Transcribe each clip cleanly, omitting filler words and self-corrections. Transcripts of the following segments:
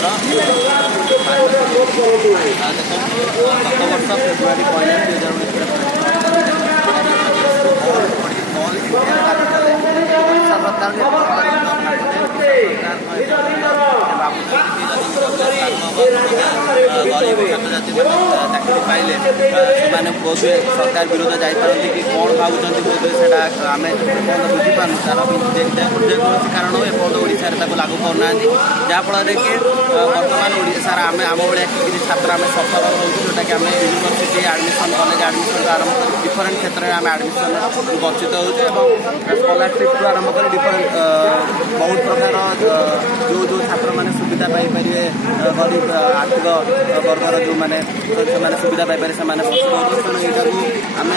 ଛାତ୍ର ଗତ ବର୍ଷ ଫେବୃଆରୀ 21 ଚାକିରି ପାଇଲେ ସେମାନେ ବୋଧହୁଏ ସରକାର ବିରୋଧ ଯାଇପାରନ୍ତି କି କ'ଣ ଭାବୁଛନ୍ତି ବୋଧହୁଏ ସେଇଟା ଆମେ ବୁଝିପାରୁନୁ। ତାର ଯେକୌଣସି କାରଣ ଏପର୍ଯ୍ୟନ୍ତ ଓଡ଼ିଶାରେ ତାକୁ ଲାଗୁ କରୁନାହାନ୍ତି, ଯାହାଫଳରେ କି ବର୍ତ୍ତମାନ ଓଡ଼ିଶାରେ ଆମେ ଆମ ଭଳିଆ କିଛି ଛାତ୍ର ଆମେ ସଫର ହେଉଛୁ, ଯେଉଁଟାକି ଆମେ ୟୁନିଭର୍ସିଟି ଆଡ଼ମିସନ୍ କଲେଜ ଆଡ଼ମିସନ୍ ଆରମ୍ଭ କରି ଡିଫରେଣ୍ଟ କ୍ଷେତ୍ରରେ ଆମେ ଆଡ଼ମିସନ୍ ବଞ୍ଚିତ ହେଉଛୁ ଏବଂ ସ୍କଲାରସିପ୍ରୁ ଆରମ୍ଭ କରି ଡିଫରେଣ୍ଟ ବହୁତ ପ୍ରକାର ଯେଉଁ ଛାତ୍ରମାନେ ସୁବିଧା ପାଇପାରିବେ, ଗରିବ ଆର୍ଥିକ ବର୍ଗର ଯେଉଁମାନେ ସେମାନେ ସୁବିଧା ପାଇପାରିବେ ସେମାନେ ବଞ୍ଚିତ ହେଉଛନ୍ତି। ତେଣୁ ଏଇଟାକୁ ଆମେ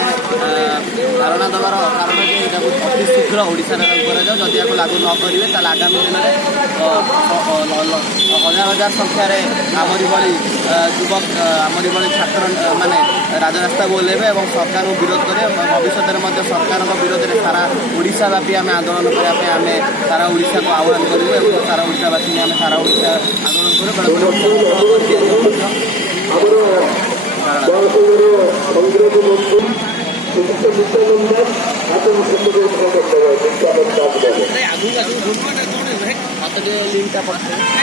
ଧାରଣା ଦେବାର କାରଣ ଯେ ଏଇଟାକୁ ଅତି ଶୀଘ୍ର ଓଡ଼ିଶାରେ ଲାଗୁ କରାଯାଉ। ଯଦି ଏହାକୁ ଲାଗୁ ନ କରିବେ ତାହେଲେ ଆଗାମୀ ଦିନରେ ହଜାର ହଜାର ସଂଖ୍ୟାରେ ଆମରି ଭଳି ଯୁବକ ଆମରି ଭଳି ଛାତ୍ରମାନେ ରାଜରାସ୍ତାକୁ ଓହ୍ଲାଇବେ ଏବଂ ସରକାରଙ୍କୁ ବିରୋଧ କରିବେ। ଭବିଷ୍ୟତରେ ମଧ୍ୟ ସରକାରଙ୍କ ବିରୋଧରେ ସାରା ଓଡ଼ିଶା ବ୍ୟାପୀ ଆମେ ଆନ୍ଦୋଳନ କରିବା ପାଇଁ ଆମେ ସାରା ଓଡ଼ିଶାକୁ ଆହ୍ୱାନ କରିବୁ ଏବଂ ସାରା ଓଡ଼ିଶାବାସୀଙ୍କୁ ଆମେ ସାରା ଓଡ଼ିଶା ଆନ୍ଦୋଳନ କରିବୁ। ବେଳେବେଳେ